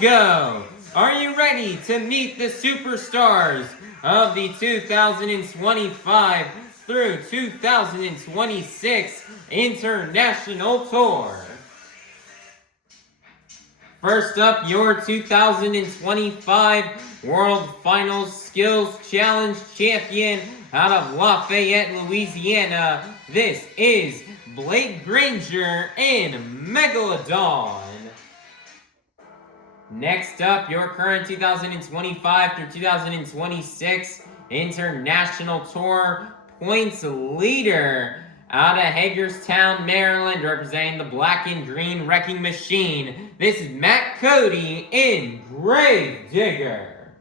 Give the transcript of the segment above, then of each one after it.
Glasgow, are you ready to meet the superstars of the 2025 through 2026 International Tour? First up, your 2025 World Finals Skills Challenge champion out of Lafayette, Louisiana. This is Granger and Megalodon. Next up, your current 2025 through 2026 International Tour points leader out of Hagerstown, Maryland, representing the Black and Green Wrecking Machine. This is Cody in Granger.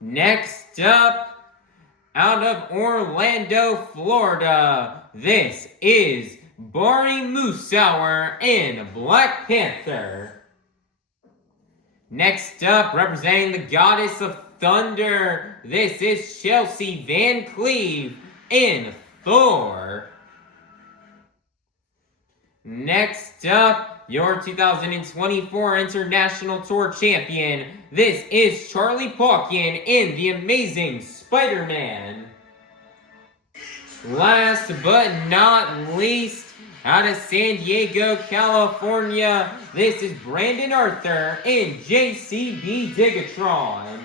Next up, out of Orlando, Florida, this is Bari Musawwir in Black Panther. Next up, representing the Goddess of Thunder, this is Chelsi Van Cleave in Thor. Next up, your 2024 International Tour champion, this is Charlie Pauken in The Amazing Spider-Man. Last but not least, out of San Diego, California, this is Brandon Arthur in DIGatron.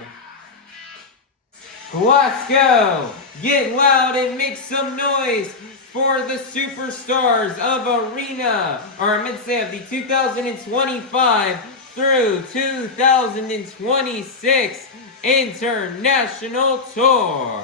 Glasgow, get loud and make some noise for the superstars of of the 2025 through 2026 International Tour.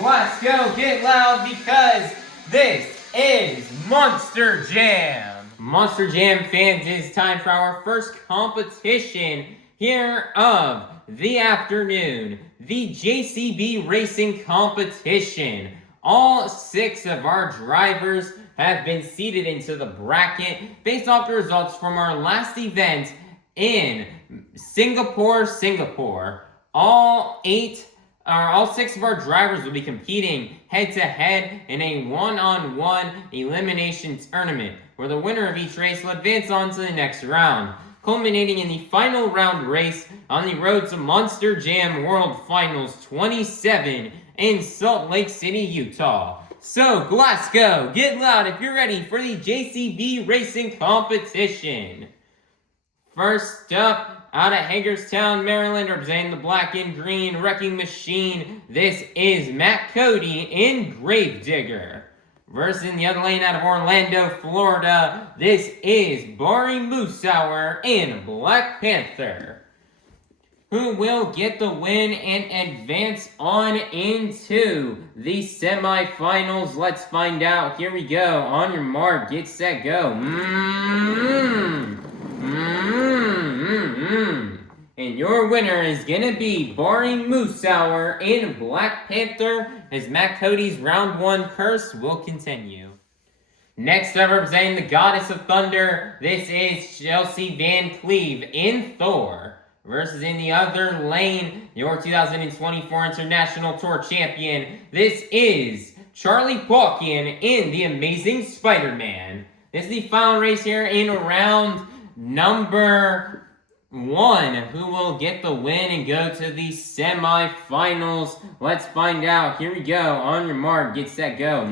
Glasgow, get loud because this is Monster Jam. Monster Jam fans, it's time for our first competition here of the afternoon, the JCB Racing Competition. All 6 of our drivers have been seeded into the bracket based off the results from our last event in Singapore. All 6 of our drivers will be competing head-to-head in a one-on-one elimination tournament, where the winner of each race will advance on to the next round, culminating in the final round race on the road to Monster Jam World Finals 27 in Salt Lake City, Utah. So, Glasgow, get loud if you're ready for the JCB Racing Competition. First up, out of Hagerstown, Maryland, representing the black and green wrecking machine, this is Matt Cody in Gravedigger. Versus in the other lane out of Orlando, Florida, this is Bari Musawwir in Black Panther. Who will get the win and advance on into the semifinals? Let's find out. Here we go. On your mark, get set, go. And your winner is gonna be Bari Musawwir in Black Panther, as Matt Cody's round 1 curse will continue. Next up, representing the Goddess of Thunder, this is Chelsi Van Cleave in Thor. Versus in the other lane, your 2024 International Tour Champion, this is Charlie Pauken in The Amazing Spider-Man. This is the final race here in round number 1. Who will get the win and go to the semi-finals? Let's find out. Here we go. On your mark, get set, go.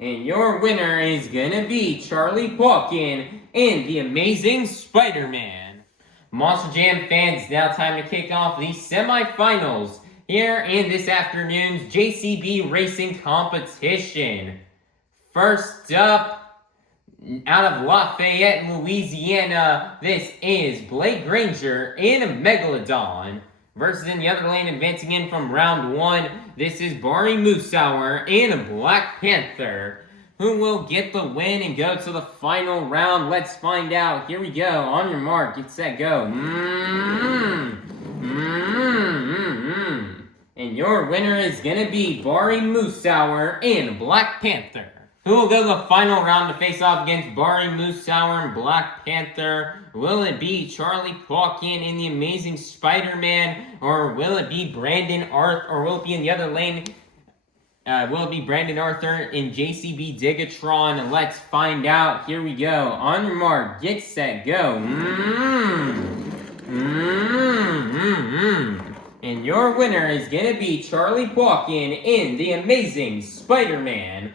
And your winner is gonna be Charlie Pauken in The Amazing Spider-Man. Monster Jam fans, now time to kick off the semi-finals here in this afternoon's JCB Racing Competition. First up, out of Lafayette, Louisiana, this is Granger in Megalodon. Versus in the other lane, advancing in from round 1, this is Bari Musawwir in Black Panther. Who will get the win and go to the final round? Let's find out. Here we go. On your mark, get set, go. And your winner is gonna be Bari Musawwir in Black Panther. Who will go to the final round to face off against Bari Musawwir and Black Panther? Will it be Charlie Pauken in The Amazing Spider-Man? Or will it be Brandon Arthur? Or will it be in the other lane? Will it be Brandon Arthur in JCB DIGatron? Let's find out. Here we go. On your mark, get set, go. And your winner is going to be Charlie Pauken in The Amazing Spider-Man.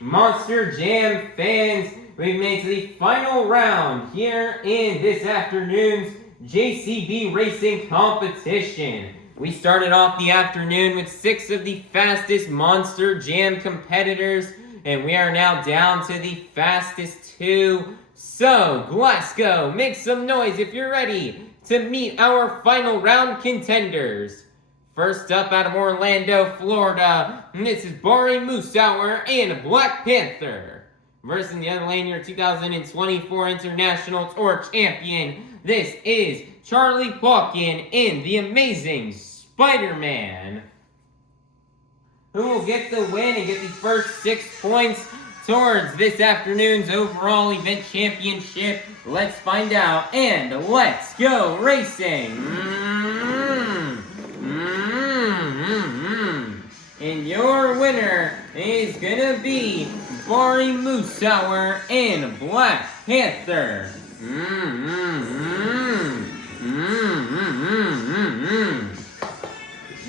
Monster Jam fans, we've made to the final round here in this afternoon's JCB Racing Competition. We started off the afternoon with 6 of the fastest Monster Jam competitors, and we are now down to the fastest 2. So, Glasgow, make some noise if you're ready to meet our final round contenders. First up out of Orlando, Florida, this is Bari Musawwir and Black Panther. Versus in the other lane, your 2024 International Tour Champion, this is Charlie Pauken in The Amazing Spider-Man. Who will get the win and get the first 6 points towards this afternoon's overall event championship? Let's find out, and let's go racing! And your winner is gonna be Bari, Musawwir, and Black Panther.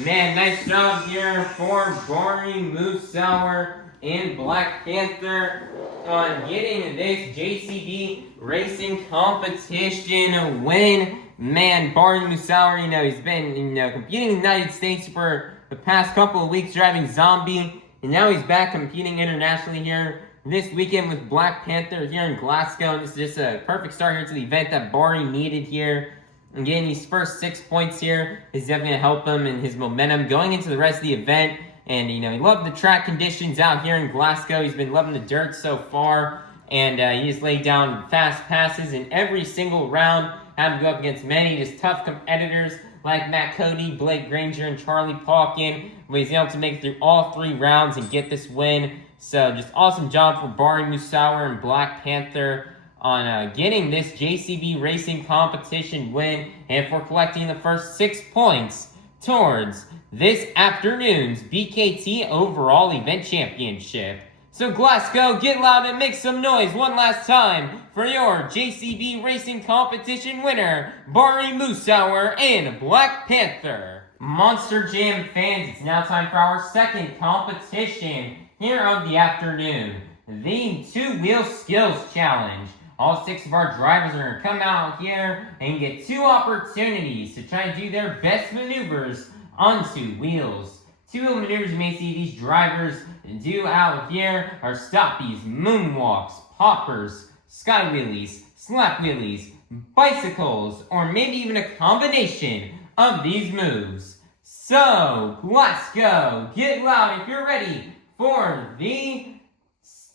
Man, nice job here for Bari, Musawwir, and Black Panther on getting this JCB racing competition win. Man, Bari Musawwir, he's been, competing in the United States for the past couple of weeks driving Zombie, and now he's back competing internationally here this weekend with Black Panther here in Glasgow. This is just a perfect start here to the event that Bari needed here. And getting these first 6 points here is definitely going to help him in his momentum going into the rest of the event. And, he loved the track conditions out here in Glasgow. He's been loving the dirt so far. And he just laid down fast passes in every single round. Had to go up against many just tough competitors like Cody, Blake Granger, and Charlie Pauken. But he's able to make it through all 3 rounds and get this win. So just awesome job for Bari, Musawwir, and Black Panther on getting this JCB racing competition win and for collecting the first 6 points towards this afternoon's BKT overall event championship. So Glasgow, get loud and make some noise one last time for your JCB racing competition winner, Bari, Musawwir, and Black Panther. Monster Jam fans, it's now time for our second competition here of the afternoon, the 2-Wheel Skills Challenge. All 6 of our drivers are going to come out here and get 2 opportunities to try and do their best maneuvers on 2 wheels. 2-wheel maneuvers you may see these drivers do out here are stoppies, moonwalks, poppers, sky wheelies, slap wheelies, bicycles, or maybe even a combination of these moves. So, let's go! Get loud if you're ready for the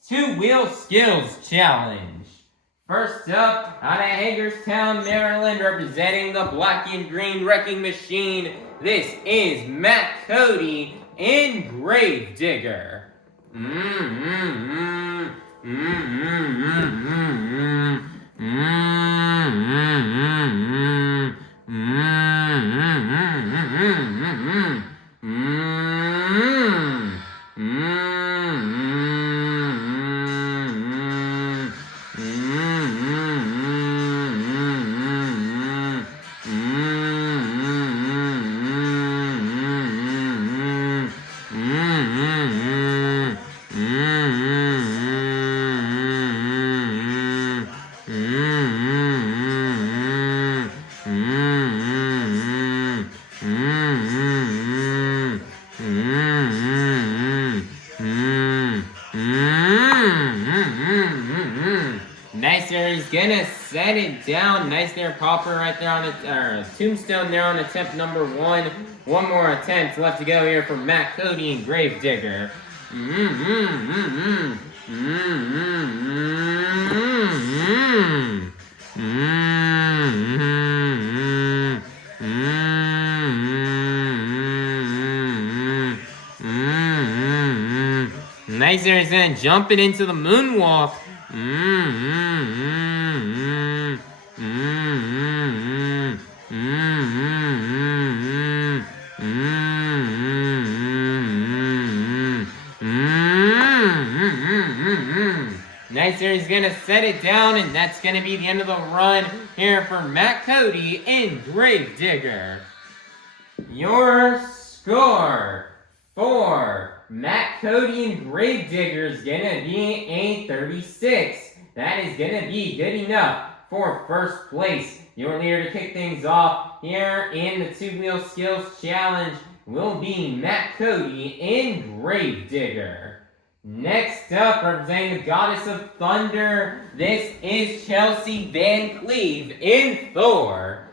2-Wheel Skills Challenge. First up, out of Hagerstown, Maryland, representing the Black and Green Wrecking Machine, this is Cody and Gravedigger. Nice there, he's gonna set it down. Nice there, popper right there on the tombstone there on attempt number 1. One more attempt left to go here for Cody and Gravedigger. Nice there, he's gonna jump it into the moonwalk. Nice there, he's gonna set it down, and that's gonna be the end of the run here for Cody and Gravedigger. Your score for Cody and Gravedigger is gonna be a 36. That is gonna be good enough for first place. Your leader to kick things off here in the 2-Wheel Skills Challenge will be Cody and Gravedigger. Next up, representing the Goddess of Thunder, this is Chelsi Van Cleave in Thor.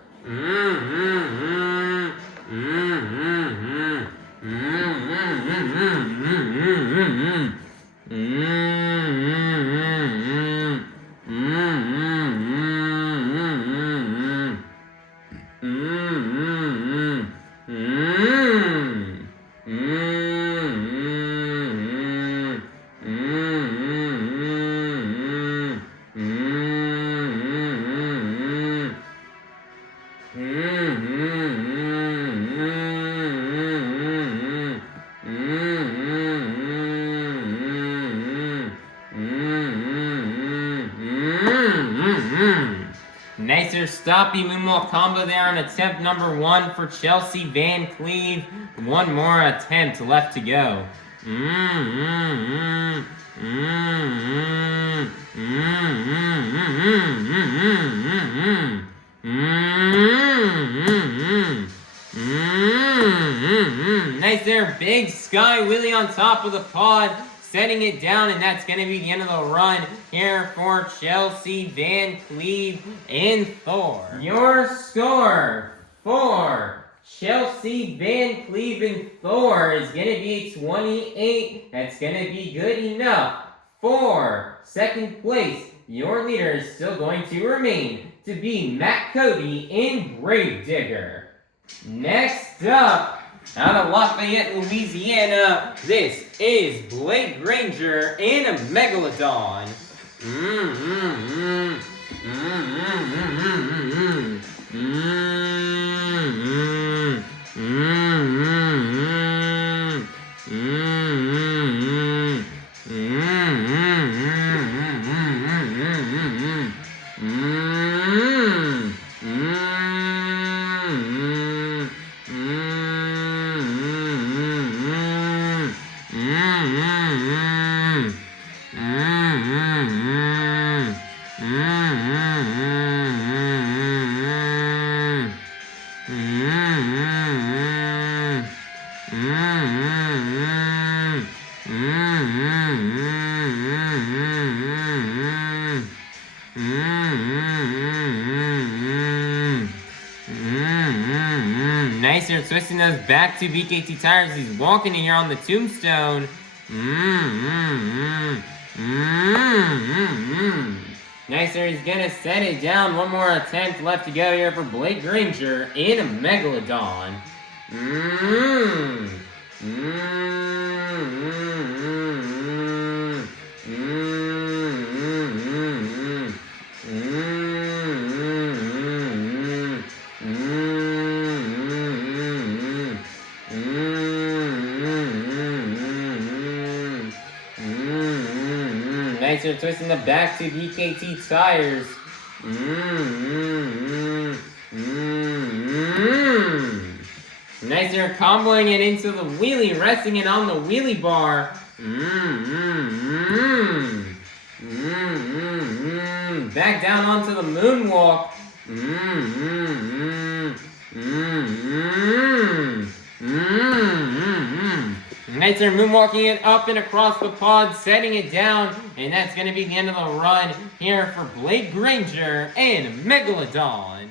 Nicer stoppy moonwalk combo there on attempt number 1 for Chelsi Van Cleave. One more attempt left to go. Nice there, big sky wheelie on top of the pod, setting it down, and that's going to be the end of the run here for Chelsi Van Cleave and Thor. Your score for Chelsi Van Cleave and Thor is going to be 28. That's going to be good enough for second place. Your leader is still going to remain to be Matt Cody and Granger. Next up, out of Lafayette, Louisiana, this is Granger and a Megalodon. Nice here, twisting those back to BKT tires. He's walking in here on the tombstone. Nice there, he's gonna set it down. One more attempt left to go here for Granger in a Megalodon. Nice here, twisting the back to BKT tires. Nice here, comboing it into the wheelie, resting it on the wheelie bar. Back down onto the moonwalk. Nice there, moonwalking it up and across the pod, setting it down, and that's going to be the end of the run here for Granger and Megalodon.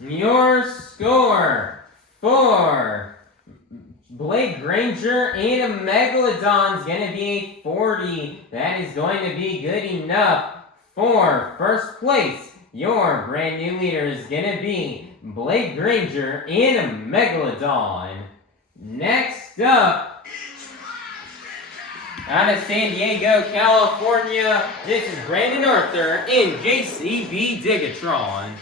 Your score for Granger and a Megalodon is going to be a 40. That is going to be good enough for first place. Your brand new leader is going to be Granger and a Megalodon. Next up, out of San Diego, California, this is Brandon Arthur in JCB DIGatron.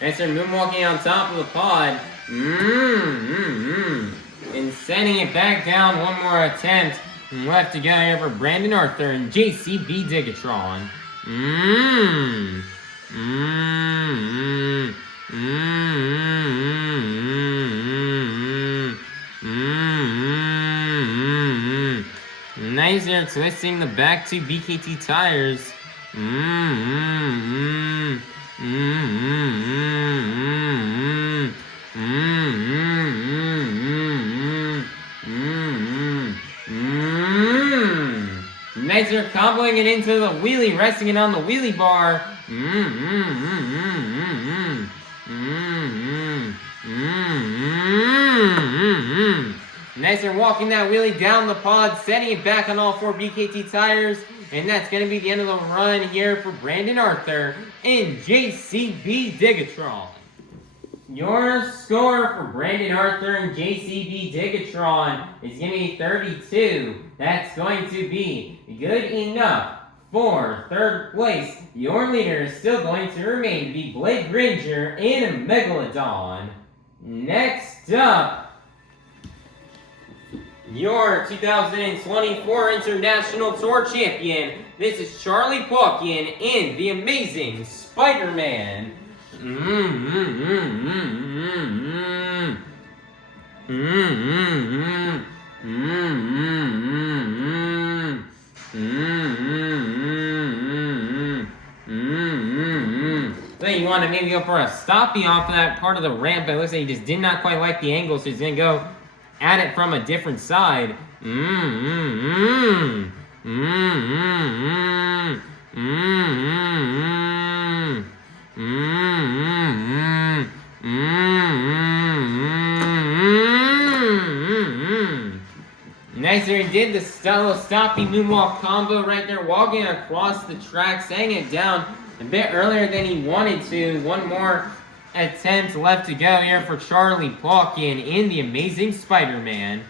Nice and moonwalking on top of the pod. And sending it back down. One more attempt left to go here for Brandon Arthur and JCB DIGatron. Nice there, twisting the back to BKT tires. Nicer comboing it into the wheelie, resting it on the wheelie bar. Nicer walking that wheelie down the pod, setting it back on all 4 BKT tires. And that's going to be the end of the run here for Brandon Arthur in JCB DIGatron. Your score for Brandon Arthur in JCB DIGatron is going to be 32. That's going to be good enough for 3rd place. Your leader is still going to remain to be Blake Granger in Megalodon. Next up, your 2024 International Tour Champion. This is Charlie Pauken in The Amazing Spider-Man. So you want to maybe go for a stoppie off of that part of the ramp, but it looks like he just did not quite like the angle, so he's going to go at it from a different side. Nicer, he did the little stoppy moonwalk combo right there, walking across the track, setting it down a bit earlier than he wanted to. One more attempt left to go here for Charlie Pauken in The Amazing Spider-Man.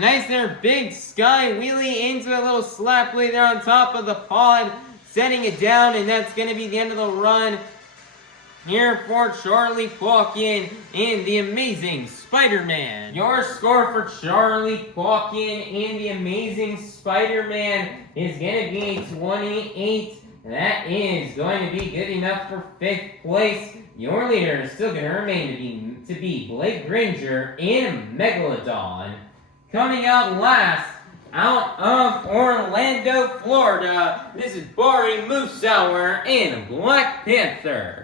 Nice there, big sky wheelie into a little slap wheelie there on top of the pod, setting it down, and that's going to be the end of the run here for Charlie Pauken in The Amazing Spider-Man. Your score for Charlie Pauken in The Amazing Spider-Man is going to be 28. That is going to be good enough for 5th place. Your leader is still going to remain to be Blake Granger in Megalodon. Coming out last, out of Orlando, Florida, this is Bari Musawwir in Black Panther.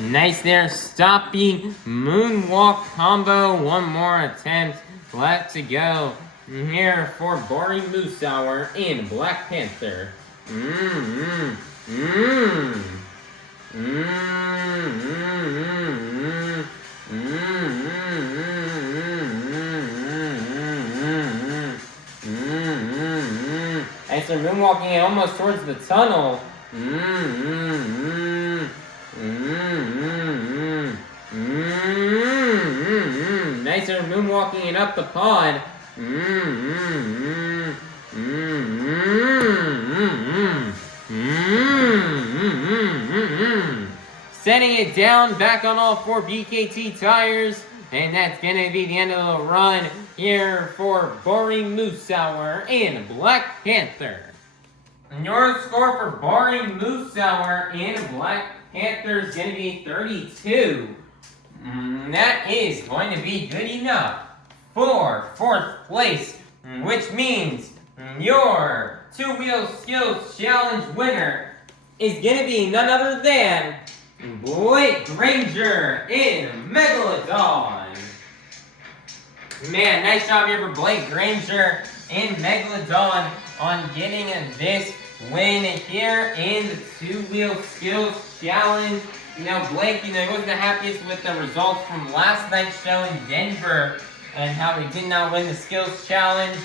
Nice there, stopping moonwalk combo. One more attempt left to go here for Bari Musawwir in Black Panther. Nice there, moonwalking it almost towards the tunnel. Nicer moonwalking it up the pod. Setting it down back on all 4 BKT tires. And that's going to be the end of the run here for Bari Musawwir in Black Panther. And your score for Bari Musawwir in Black Panther is going to be 32. That is going to be good enough for 4th place, which means your 2-wheel skills challenge winner is going to be none other than Blake Granger in Megalodon. Man, nice job here for Blake Granger in Megalodon on getting this win here in the 2-wheel skills challenge. Blake, he wasn't the happiest with the results from last night's show in Denver and how he did not win the skills challenge.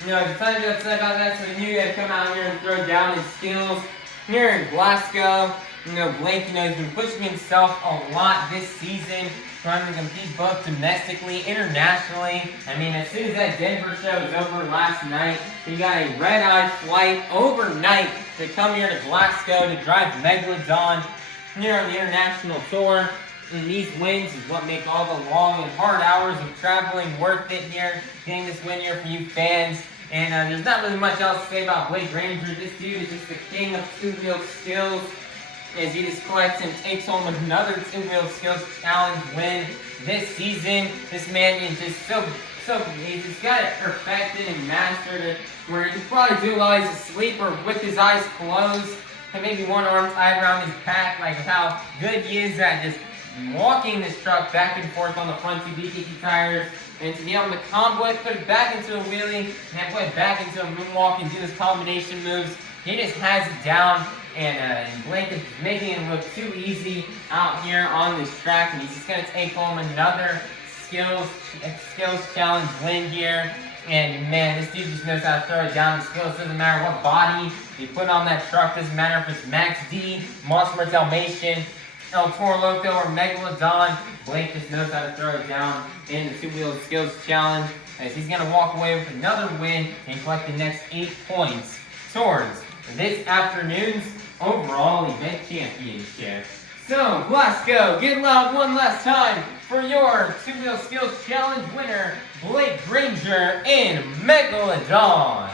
He's kind of upset about that, so he knew he had to come out here and throw down his skills. Here in Glasgow, Blake, he's been pushing himself a lot this season, trying to compete both domestically, internationally. As soon as that Denver show was over last night, he got a red-eye flight overnight to come here to Glasgow to drive Megalodon here on the international tour. And these wins is what make all the long and hard hours of traveling worth it here, getting this win here for you fans. And there's not really much else to say about Blake Granger. This dude is just the king of two-wheel skills, as he just collects and takes home another two-wheel skills challenge win this season. This man is just so he's just got it perfected and mastered it, where he can probably do it while he's asleep or with his eyes closed, and maybe one arm tied around his back, like how good he is at just walking this truck back and forth on the front two DIGatron tires, and to be able to combo it, put it back into a wheelie, and then put it back into a moonwalk and do his combination moves. He just has it down, and Blake is making it look too easy out here on this track, and he's just going to take home another skills challenge win here. And man, this dude just knows how to throw it down. The skills doesn't matter what body you put on that truck, doesn't matter if it's Max D, Monster Dalmatian, El Toro Loco, or Megalodon. Blake just knows how to throw it down in the two-wheel skills challenge, as he's going to walk away with another win and collect the next 8 points towards this afternoon's overall event championship. So, Glasgow, get loud one last time for your two-wheel skills challenge winner, Blake Granger in Megalodon.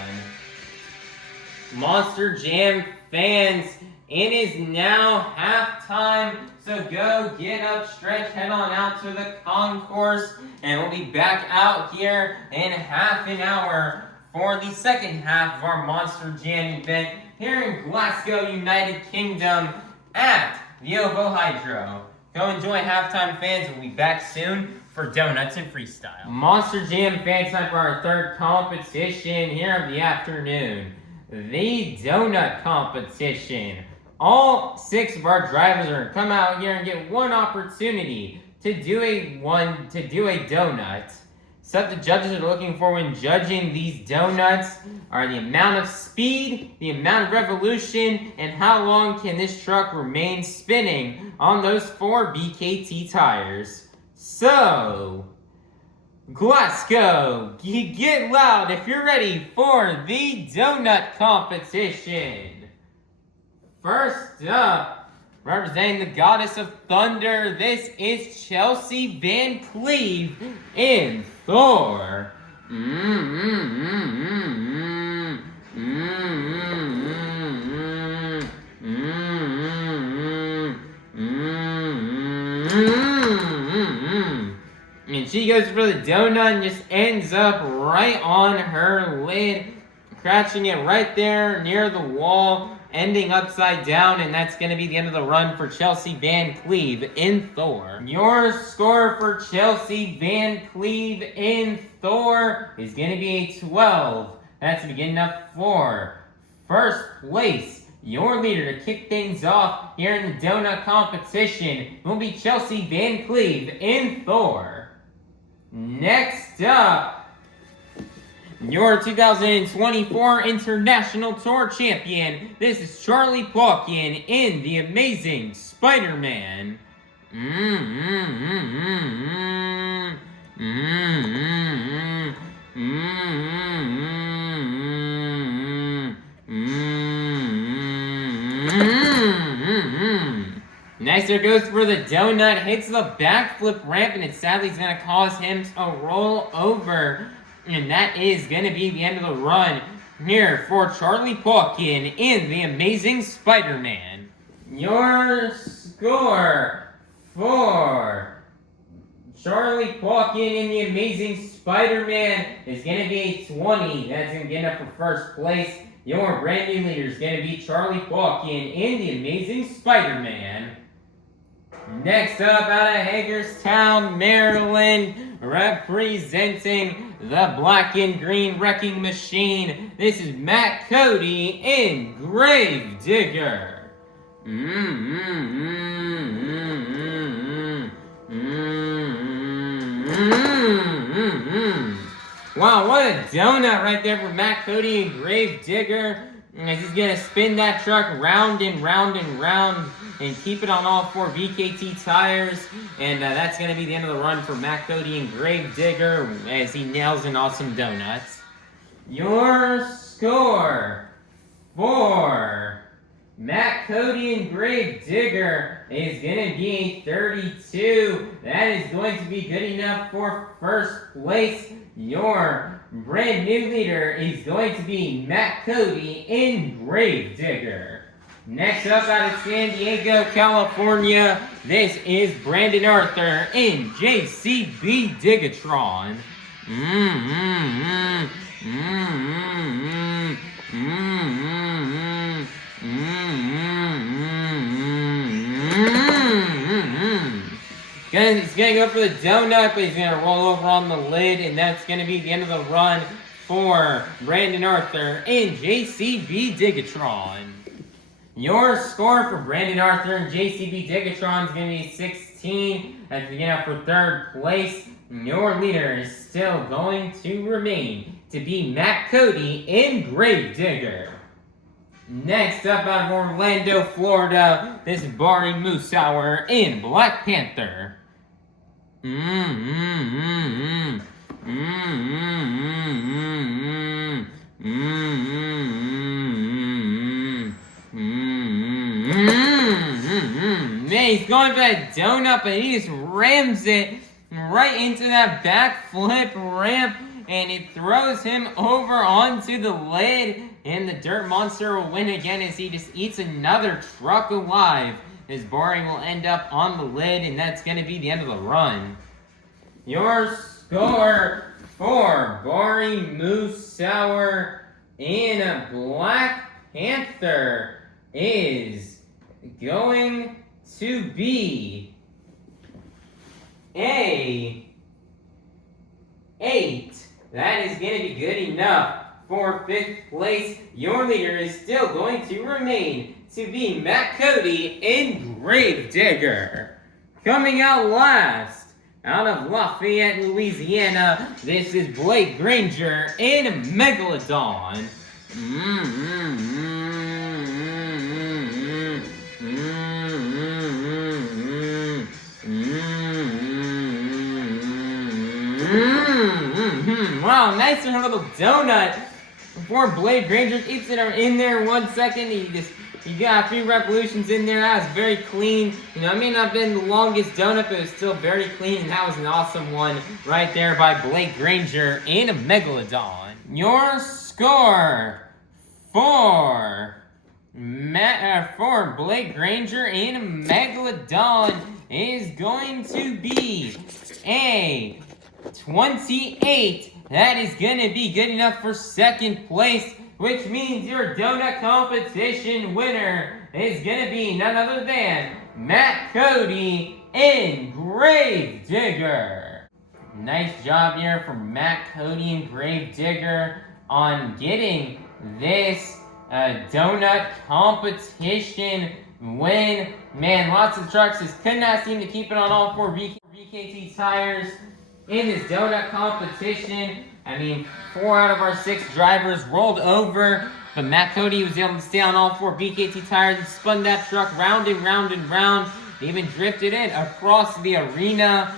Monster Jam fans, it is now halftime, so go get up, stretch, head on out to the concourse, and we'll be back out here in half an hour for the second half of our Monster Jam event here in Glasgow, United Kingdom at the OVO Hydro. Go enjoy halftime, fans. We'll be back soon for Donuts and Freestyle. Monster Jam fans, time for our third competition here of the afternoon. The Donut Competition. All 6 of our drivers are going to come out here and get one opportunity to do a donut. So the judges are looking for when judging these donuts are the amount of speed, the amount of revolution, and how long can this truck remain spinning on those 4 BKT tires. So, Glasgow, get loud if you're ready for the donut competition. First up, representing the goddess of thunder, this is Chelsi Van Cleave in Thor. And she goes for the donut and just ends up right on her lid, crashing it right there near the wall, ending upside down, and that's going to be the end of the run for Chelsi Van Cleave in Thor. Your score for Chelsi Van Cleave in Thor is going to be a 12. That's going to be good enough for first place. Your leader to kick things off here in the donut competition will be Chelsi Van Cleave in Thor. Next up, your 2024 International Tour Champion. This is Charlie Pauken in The Amazing Spider-Man. Next, there goes for the donut, hits the backflip ramp, and it sadly is going to cause him to roll over. And that is going to be the end of the run here for Charlie Pauken in The Amazing Spider-Man. Your score for Charlie Pauken in The Amazing Spider-Man is going to be a 20. That's going to get up for first place. Your brand new leader is going to be Charlie Pauken in The Amazing Spider-Man. Next up, out of Hagerstown, Maryland, representing the Black and Green Wrecking Machine, this is Cody in Grave Digger. Wow, what a donut right there for Matt, Cody, and Gravedigger. As he's gonna spin that truck round and round and round and keep it on all 4 BKT tires. And that's gonna be the end of the run for Matt, Cody, and Gravedigger as he nails an awesome donuts. Your score for Matt, Cody, and Gravedigger is going to be a 32. That is going to be good enough for first place. Your brand new leader is going to be Matt, Cody, and Gravedigger. Next up out of San Diego, California, this is Brandon Arthur in JCB DIGatron. He's gonna go for the donut, but he's gonna roll over on the lid, and that's gonna be the end of the run for Brandon Arthur in JCB DIGatron. Your score for Brandon Arthur and JCB DIGatron is gonna be 16. As we get up for third place, your leader is still going to remain to be Matt, Cody, and Gravedigger. Next up out of Orlando, Florida, this is Bari Musawwir in Black Panther. Man, he's going for that donut, but he just rams it right into that backflip ramp, and it throws him over onto the lid, and the Dirt Monster will win again as he just eats another truck alive. His Bari will end up on the lid, and that's going to be the end of the run. Your score for Bari Musawwir in a Black Panther is going to be a 8. That is going to be good enough for 5th place. Your leader is still going to remain to be Matt, Cody, and Gravedigger. Coming out last, out of Lafayette, Louisiana, this is Granger in Megalodon. Wow, nice little donut before Granger keeps it in there 1 second. He got a few revolutions in there. That was very clean. You know, it may not have been the longest donut, but it was still very clean. And that was an awesome one right there by Granger and a Megalodon. Your score for Granger and a Megalodon is going to be a 28. That is going to be good enough for 2nd place, which means your donut competition winner is going to be none other than Matt, Cody, and Gravedigger. Nice job here for Matt, Cody, and Gravedigger on getting this donut competition win. Man, lots of trucks just could not seem to keep it on all 4 BKT tires in this donut competition. I mean, 4 out of our 6 drivers rolled over, but Matt, Cody was able to stay on all 4 BKT tires and spun that truck round and round and round. They even drifted it across the arena,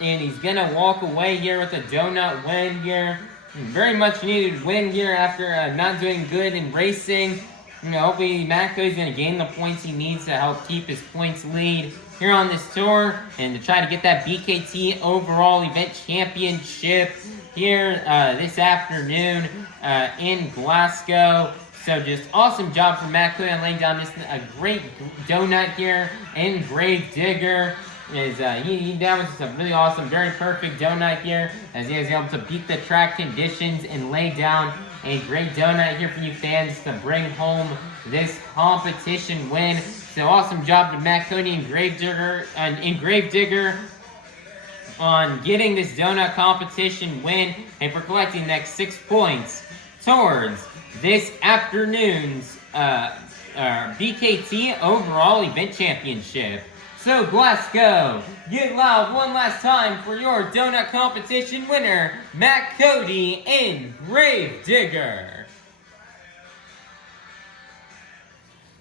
and he's gonna walk away here with a donut win here. Very much needed win here after not doing good in racing. You know, hopefully Matt Cody's gonna gain the points he needs to help keep his points lead here on this tour and to try to get that BKT overall event championship here this afternoon in Glasgow. So just awesome job from Matt Cody on laying down just a great donut here in Gravedigger. That was just a really awesome, very perfect donut here as he was able to beat the track conditions and lay down a great donut here for you fans to bring home this competition win. So awesome job to Matt Cody and Gravedigger on getting this donut competition win and for collecting the next 6 points towards this afternoon's BKT overall event championship. So Glasgow, get loud one last time for your donut competition winner, Matt Cody and Grave Digger.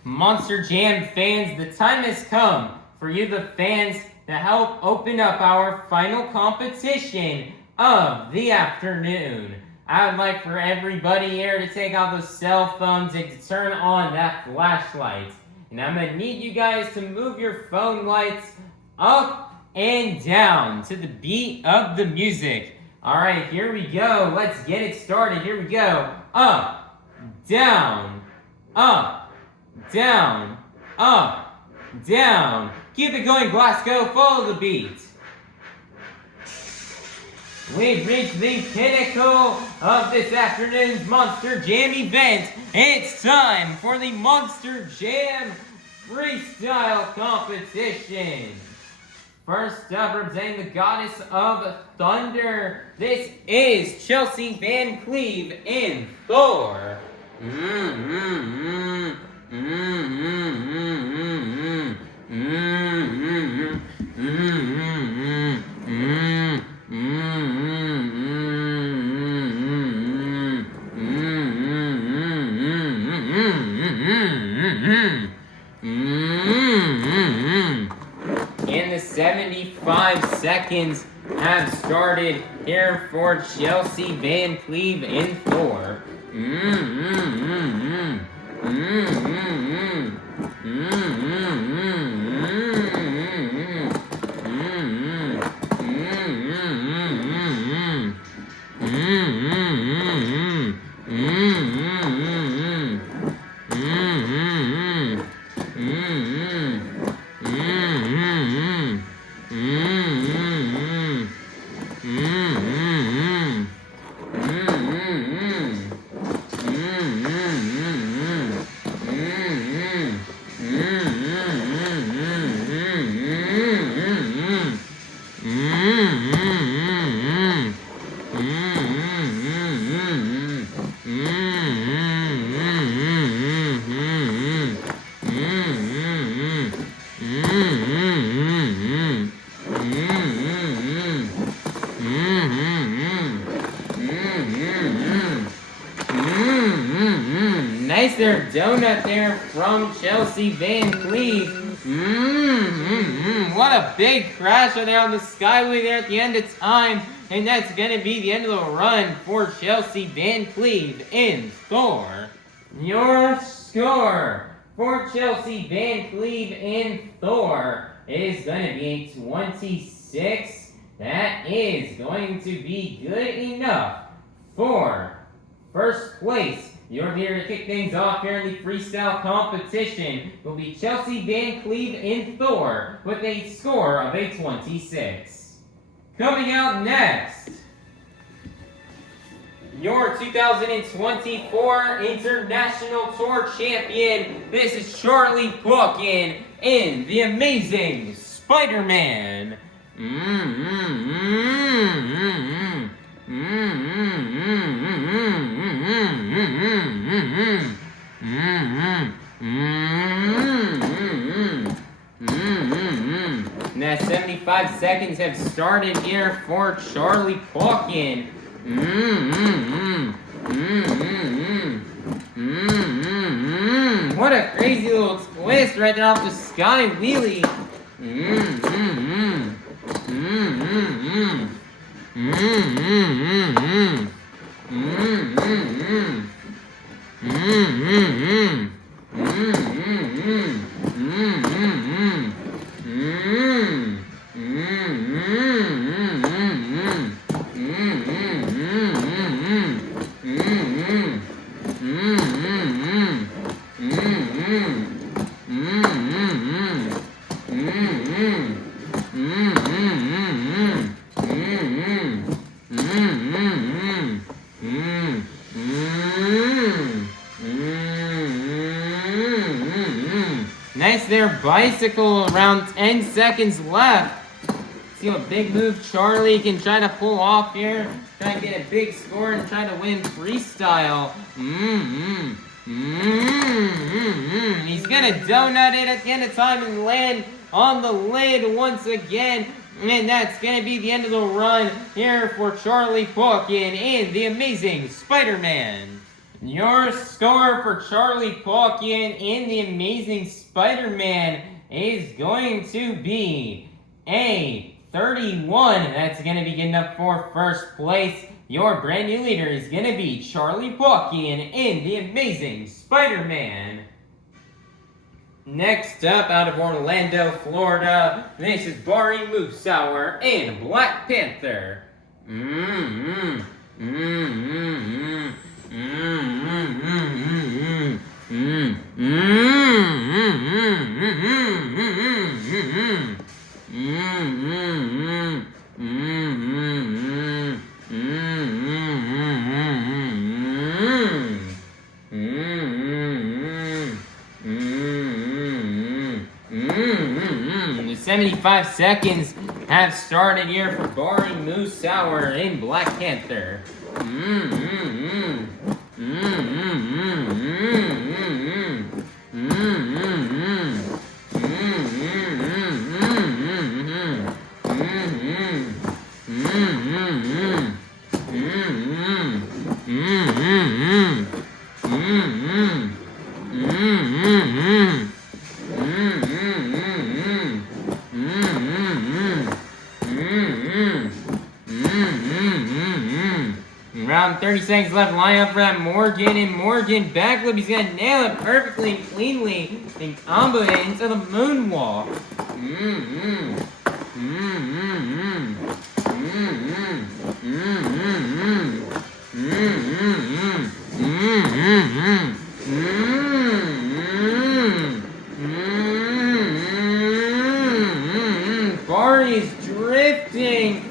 Monster Jam fans, the time has come for you, the fans, to help open up our final competition of the afternoon. I would like for everybody here to take out those cell phones and to turn on that flashlight. And I'm going to need you guys to move your phone lights up and down to the beat of the music. Alright, here we go. Let's get it started. Here we go. Up, down, up, down, up, down. Keep it going, Glasgow. Follow the beat. We've reached the pinnacle of this afternoon's Monster Jam event. It's time for the Monster Jam Freestyle Competition. First up, representing the goddess of thunder, this is Chelsi Van Cleave in Thor. And the 75 seconds have started here for Chelsi Van Cleave in Thor. Nice there donut there from Chelsi Van Cleave. What a big crash right there on the skyway there at the end of time. And that's going to be the end of the run for Chelsi Van Cleave in Thor. Your score for Chelsi Van Cleave in Thor is going to be 26. That is going to be good enough for first place. You're here to kick things off here in the freestyle competition will be Chelsi Van Cleave in Thor with a score of a 26. Coming out next, your 2024 International Tour Champion. This is Charlie Pauken in The Amazing Spider-Man. Now 75 seconds have started here for Charlie Pauken. What a crazy little twist right there off the sky wheelie. Nice there, bicycle, around 10 seconds left. See what big move Charlie can try to pull off here. Try to get a big score and try to win freestyle. He's gonna donut it at the end of time and land on the lid once again. And that's gonna be the end of the run here for Charlie Pauken and the Amazing Spider-Man. Your score for Charlie Pauken and the Amazing Spider-Man is going to be a 31. That's going to be good enough for first place. Your brand new leader is going to be Charlie Pauken and the Amazing Spider-Man. Next up, out of Orlando, Florida, this is Bari, Musawwir, and Black Panther. The 75 seconds have started here for Bari, Musawwir, and Black Panther. Around 30 seconds left. Line up for that Morgan, and Morgan backflip. He's gonna nail it perfectly and cleanly and combo it into the moonwalk. Bari's drifting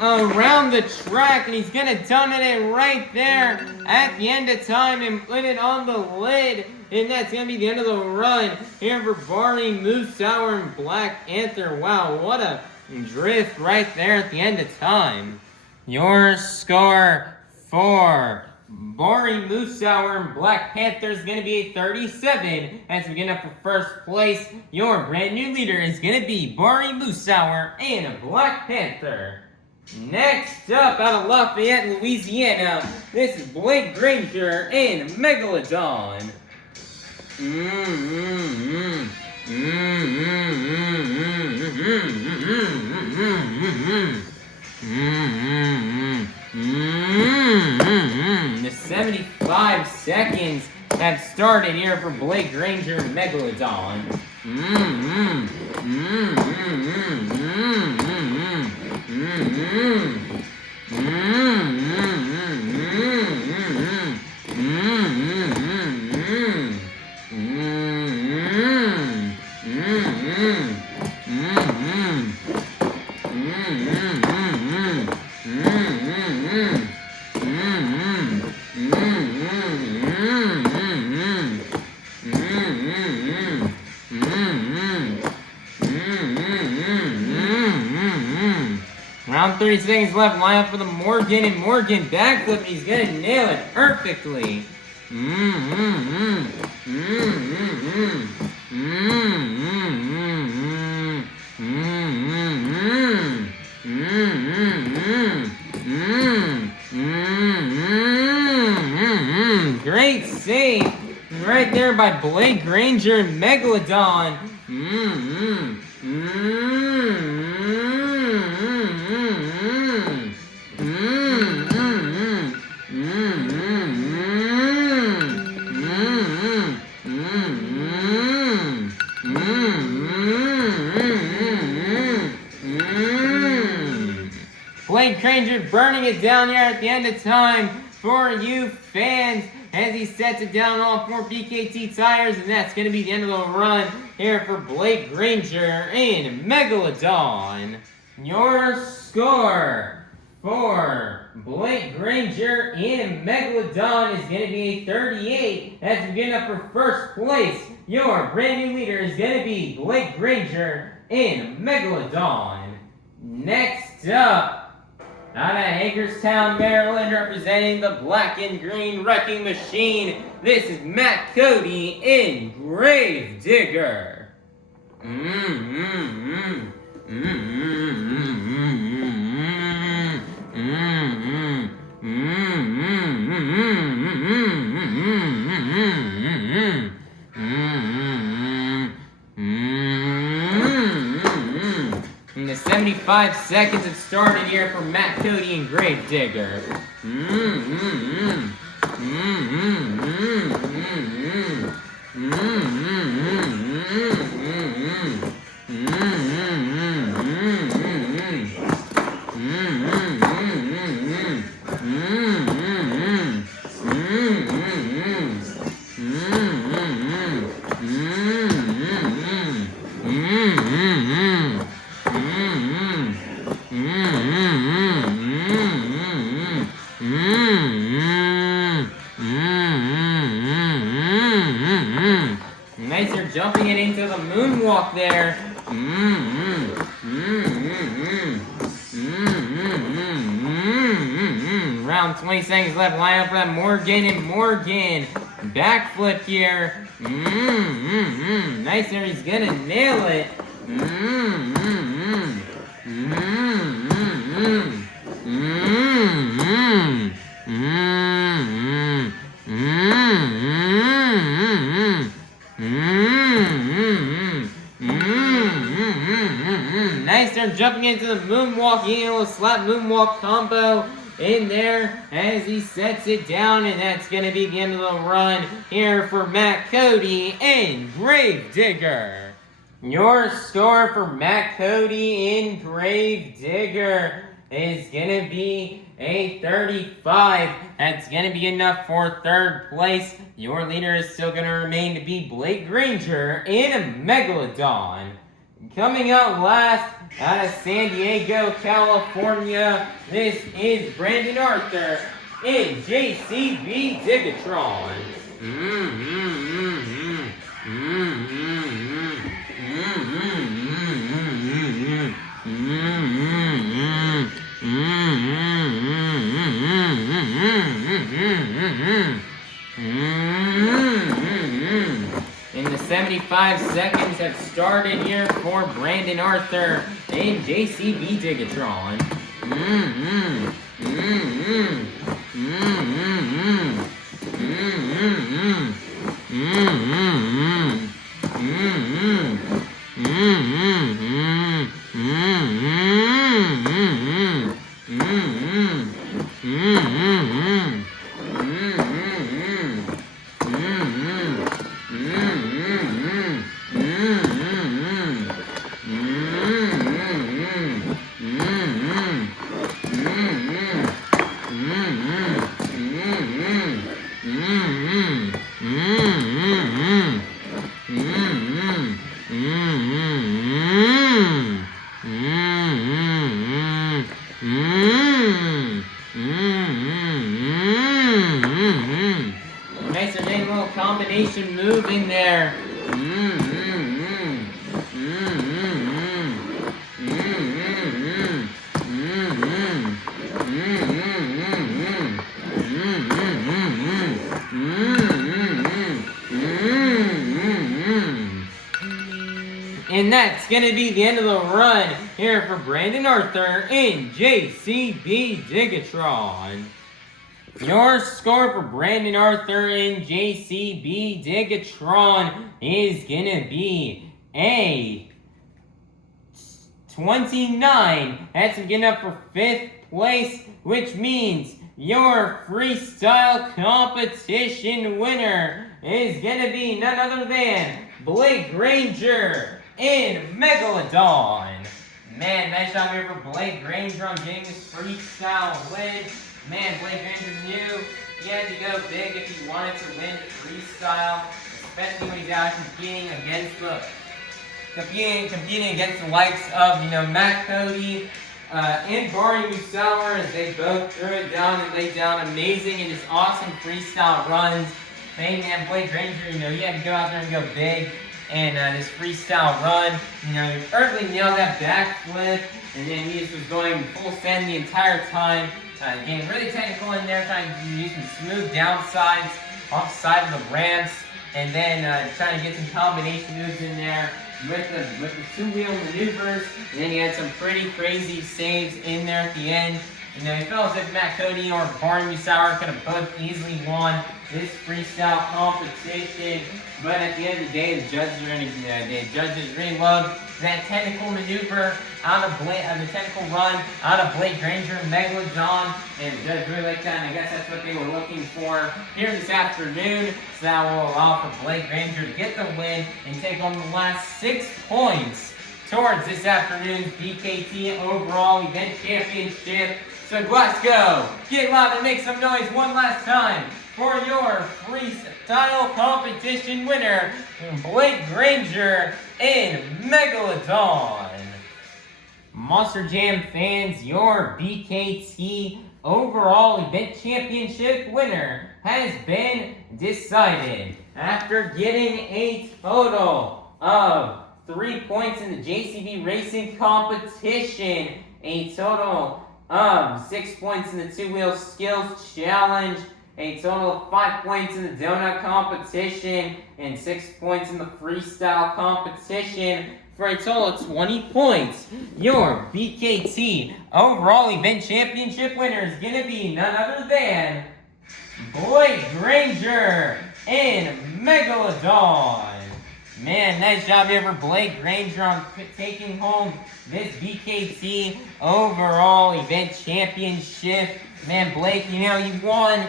around the track, and he's gonna donut it right there at the end of time and put it on the lid, and that's gonna be the end of the run here for Bari, Musawwir, and Black Panther. Wow, what a drift right there at the end of time. Your score for Bari, Musawwir, and Black Panther is going to be a 37. As we get up for first place, your brand new leader is going to be Bari, Musawwir, and Black Panther. Next up, out of Lafayette, Louisiana, this is Blake Granger and Megalodon. The 75 seconds have started here for Blake Granger and Megalodon. Around 30 seconds left. Line up for the Morgan, and Morgan backflip. He's gonna nail it perfectly. Great save right there by Blake Granger and Megalodon. Blake Granger burning it down here at the end of time for you fans as he sets it down all 4 BKT tires, and that's going to be the end of the run here for Blake Granger and Megalodon. Your score for Blake Granger and Megalodon is going to be a 38. As we get up for first place, your brand new leader is going to be Blake Granger and Megalodon. Next up, out of Hagerstown, Maryland, representing the Black and Green Wrecking Machine. This is Matt Cody in Grave Digger. And the 75 seconds have started here for Matt Cody and Grave Digger. Nice, they're jumping it into the moonwalk there. Around 20 seconds left. Line up for that Morgan and Morgan. Backflip here. Nice there. He's gonna nail it. Nice, they're jumping into the moonwalk, getting a little slap moonwalk combo in there as he sets it down, and that's going to be the end of the run here for Matt Cody and Grave Digger. Your score for Matt Cody in Grave Digger is going to be a 35. That's going to be enough for third place. Your leader is still going to remain to be Blake Granger in a Megalodon. Coming out last out of San Diego, California, this is Brandon Arthur in JCB DIGatron. And the 75 seconds have started here for Brandon Arthur in JCB DIGatron. Nice, they're getting a little combination move in there. And that's going to be the end of the run here for Brandon Arthur in JCB DIGatron. Your score for Brandon Arthur in JCB DIGatron is going to be a 29. That's good enough for 5th place, which means your freestyle competition winner is going to be none other than Blake Granger in Megalodon. Man, nice job here for Blake Granger on getting this freestyle win. Man, Blake Granger knew he had to go big if he wanted to win freestyle, especially when he's out competing against the likes of, Matt Cody and Bari Musawwir, as they both threw it down and laid down amazing and just awesome freestyle runs. Man, Blake Granger, he had to go out there and go big. and this freestyle run. You know, he perfectly nailed that backflip, and then he just was going full send the entire time. Getting really technical in there, trying to use some smooth downsides off the side of the ramps, and then trying to get some combination moves in there with the two-wheel maneuvers, and then he had some pretty crazy saves in there at the end. You know, he felt as if Cody or Musawwir could have both easily won this freestyle competition, but at the end of the day, the judges really loved that technical maneuver out of the technical run out of Granger and Megalodon, and the judges really liked that, and I guess that's what they were looking for here this afternoon. So that will allow for Granger to get the win and take home the last 6 points towards this afternoon's BKT overall event championship. So Glasgow, get loud and make some noise one last time for your freestyle competition winner, Granger and Megalodon. Monster Jam fans, your BKT overall event championship winner has been decided after getting a total of 3 points in the JCB Racing competition, a total of 6 points in the two-wheel skills challenge, a total of 5 points in the donut competition, and 6 points in the freestyle competition, for a total of 20 points. Your BKT overall event championship winner is going to be none other than Granger and Megalodon. Man, nice job here for Granger on taking home this BKT overall event championship. Man, Blake, you know, you won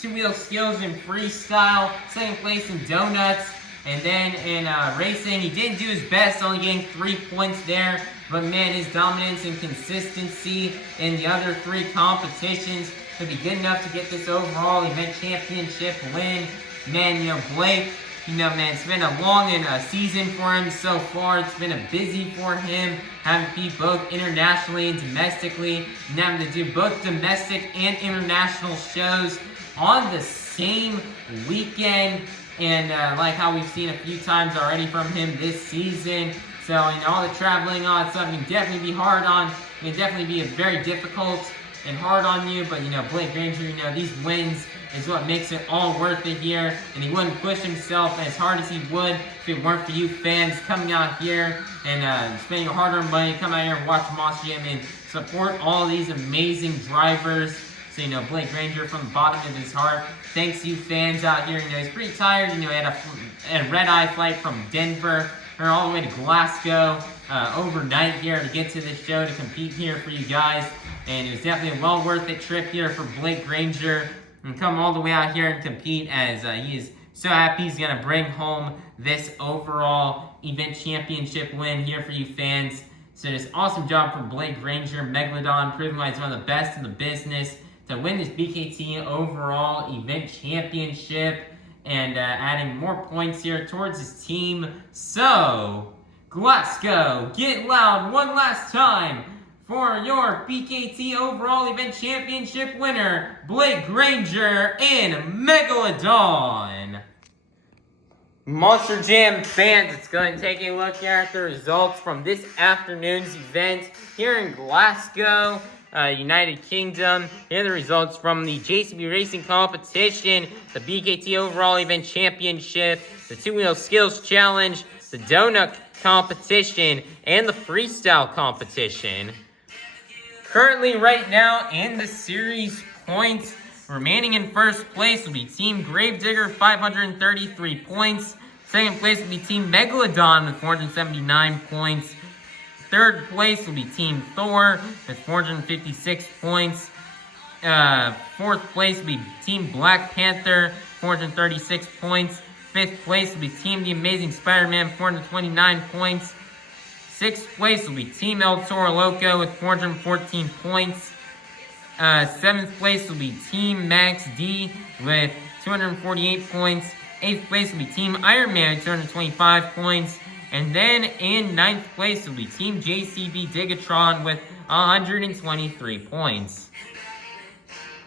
two-wheel skills in freestyle, second place in donuts, and then in racing, he didn't do his best, only getting 3 points there. But man, his dominance and consistency in the other 3 competitions could be good enough to get this overall event championship win. Man, you know, Blake, you know, man, it's been a long season for him so far. It's been busy for him, having to be both internationally and domestically, and having to do both domestic and international shows on the same weekend. And like how we've seen a few times already from him this season. So, you know, all the traveling on stuff can definitely be hard on. It can definitely be very difficult and hard on you. But, you know, Granger, you know, these wins is what makes it all worth it here. And he wouldn't push himself as hard as he would if it weren't for you fans coming out here and spending your hard-earned money, come out here and watch Monster Jam and support all these amazing drivers. So, you know, Granger, from the bottom of his heart, thanks you fans out here. You know, he's pretty tired. You know, he had a red-eye flight from Denver all the way to Glasgow overnight here to get to this show to compete here for you guys. And it was definitely a well worth it trip here for Granger and come all the way out here and compete, as he is so happy he's going to bring home this overall event championship win here for you fans. So just awesome job for Granger, Megalodon, proving why he's one of the best in the business to win this BKT overall event championship and adding more points here towards his team. So, Glasgow, get loud one last time for your BKT overall event championship winner, Granger and Megalodon. Monster Jam fans, it's going to take a look here at the results from this afternoon's event here in Glasgow, United Kingdom. Here are the results from the JCB Racing competition, the BKT overall event championship, the two-wheel skills challenge, the donut competition, and the freestyle competition. Currently, right now, in the series points, remaining in first place will be Team Gravedigger, 533 points. Second place will be Team Megalodon with 479 points. Third place will be Team Thor with 456 points. Fourth place will be Team Black Panther, 436 points. Fifth place will be Team The Amazing Spider-Man, 429 points. Sixth place will be Team El Toro Loco with 414 points. Seventh place will be Team Max D with 248 points. Eighth place will be Team Iron Man with 225 points. And then in ninth place will be Team JCB DIGatron with 123 points.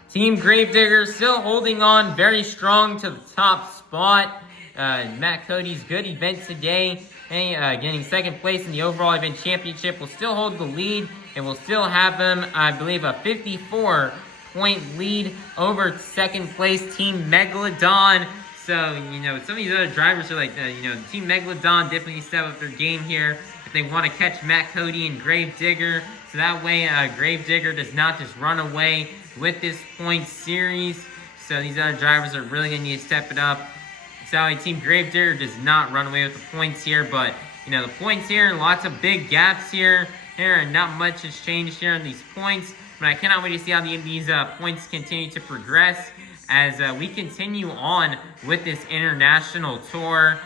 Team Gravedigger still holding on very strong to the top spot. Matt Cody's good event today, and getting second place in the overall event championship. Will still hold the lead, and will still have him, I believe, a 54-point lead over second place Team Megalodon. So, some of these other drivers are like, Team Megalodon definitely step up their game here if they want to catch Matt Cody and Gravedigger. So that way, Gravedigger does not just run away with this point series. So these other drivers are really going to need to step it up. So Team Gravedigger does not run away with the points here. But, the points here, lots of big gaps here. And not much has changed here in these points. But I cannot wait to see how these points continue to progress as we continue on with this international tour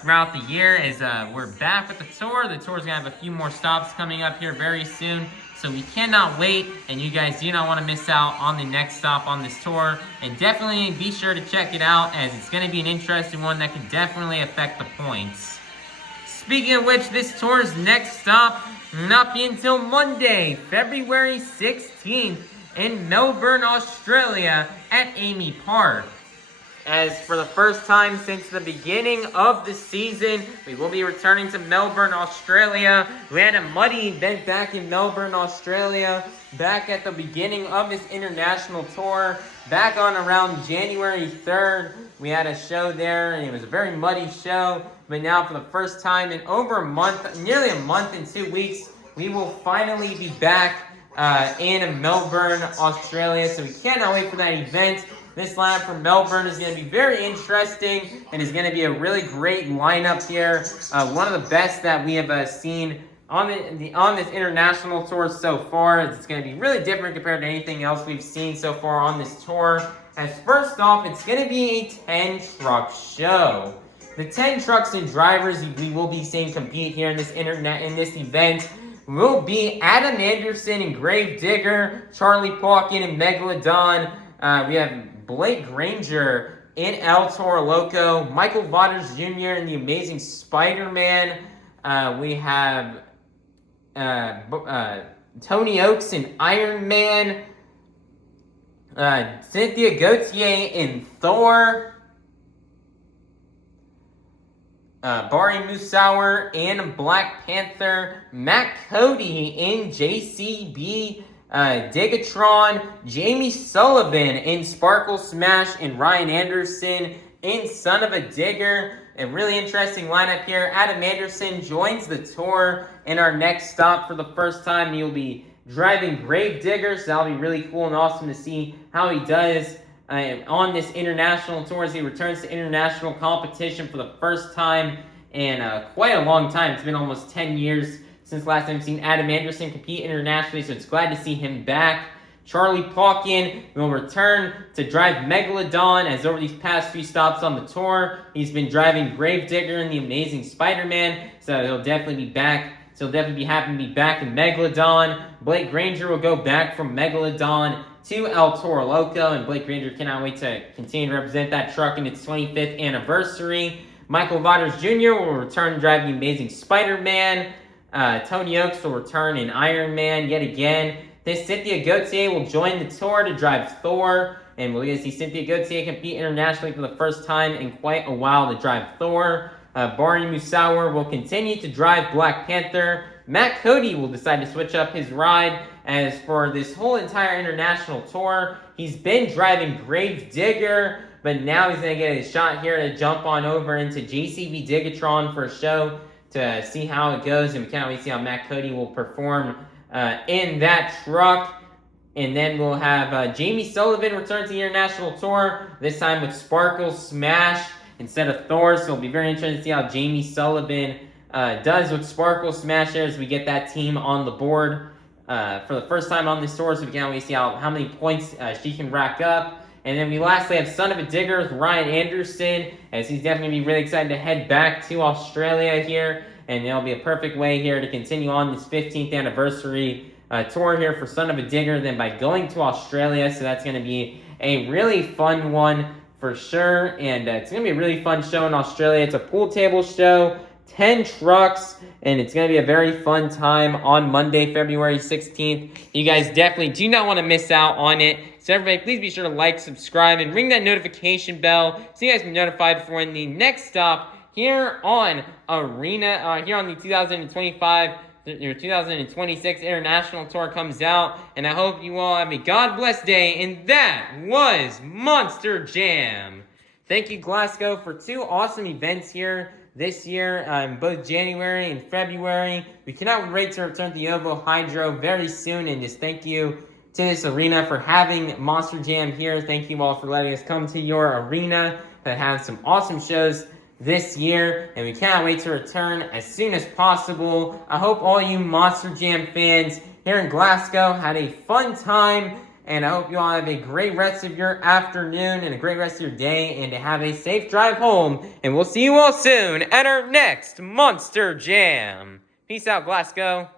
throughout the year. As we're back with the tour. The tour's going to have a few more stops coming up here very soon. So we cannot wait, and you guys do not want to miss out on the next stop on this tour. And definitely be sure to check it out, as it's going to be an interesting one that could definitely affect the points. Speaking of which, this tour's next stop will not be until Monday, February 16th in Melbourne, Australia at Amy Park. As for the first time since the beginning of the season, we will be returning to Melbourne, Australia. We had a muddy event back in Melbourne, Australia, back at the beginning of this international tour. Back on around January 3rd, we had a show there, and it was a very muddy show. But now for the first time in over a month, nearly a month and 2 weeks, we will finally be back in Melbourne, Australia. So we cannot wait for that event. This lineup from Melbourne is going to be very interesting, and is going to be a really great lineup here. One of the best that we have seen on this international tour so far. It's going to be really different compared to anything else we've seen so far on this tour. As first off, it's going to be a 10-truck show. The 10 trucks and drivers we will be seeing compete here in this event will be Adam Anderson and Gravedigger, Charlie Pauken and Megalodon. We have Blake Granger in El Toro Loco, Michael Waters Jr. in the Amazing Spider-Man. We have Tony Oaks in Iron Man. Cynthia Gauthier in Thor. Bari Musawwir in Black Panther. Matt Cody in JCB DIGatron. Jamie Sullivan in Sparkle Smash, and Ryan Anderson in Son of a Digger. A really interesting lineup here. Adam Anderson joins the tour in our next stop for the first time. He'll be driving Gravedigger, so that'll be really cool and awesome to see how he does on this international tour as he returns to international competition for the first time in quite a long time. It's been almost 10 years since last time I've seen Adam Anderson compete internationally, so it's glad to see him back. Charlie Pauken will return to drive Megalodon, as over these past few stops on the tour, he's been driving Gravedigger in the Amazing Spider-Man, so he'll definitely be back. So he'll definitely be happy to be back in Megalodon. Blake Granger will go back from Megalodon to El Toro Loco, and Blake Granger cannot wait to continue to represent that truck in its 25th anniversary. Michael Waters Jr. will return to drive the Amazing Spider-Man. Tony Oaks will return in Iron Man yet again. This Cynthia Gauthier will join the tour to drive Thor, and we'll get to see Cynthia Gauthier compete internationally for the first time in quite a while to drive Thor. Bari Musawwir will continue to drive Black Panther. Matt Cody will decide to switch up his ride. As for this whole entire international tour, he's been driving Gravedigger, but now he's going to get a shot here to jump on over into JCB DIGatron for a show to see how it goes, and we can't wait to see how Matt Cody will perform in that truck. And then we'll have Jamie Sullivan return to the international tour, this time with Sparkle Smash instead of Thor. So it'll be very interesting to see how Jamie Sullivan does with Sparkle Smash there as we get that team on the board for the first time on this tour. So we can't wait to see how many points she can rack up. And then we lastly have Son of a Digger with Ryan Anderson, as he's definitely going to be really excited to head back to Australia here. And it'll be a perfect way here to continue on this 15th anniversary tour here for Son of a Digger, then by going to Australia. So that's going to be a really fun one for sure. And it's going to be a really fun show in Australia. It's a pool table show, 10 trucks, and it's going to be a very fun time on Monday, February 16th. You guys definitely do not want to miss out on it. So everybody, please be sure to like, subscribe, and ring that notification bell so you guys can be notified for when the next stop here on here on the 2025 your 2026 International Tour comes out. And I hope you all have a God bless day. And that was Monster Jam. Thank you, Glasgow, for 2 awesome events here this year, both January and February. We cannot wait to return to the Ovo Hydro very soon. And just thank you to this arena for having Monster Jam here. Thank you all for letting us come to your arena that has some awesome shows this year, and we cannot wait to return as soon as possible. I hope all you Monster Jam fans here in Glasgow had a fun time, and I hope you all have a great rest of your afternoon and a great rest of your day, and to have a safe drive home, and we'll see you all soon at our next Monster Jam. Peace out, Glasgow.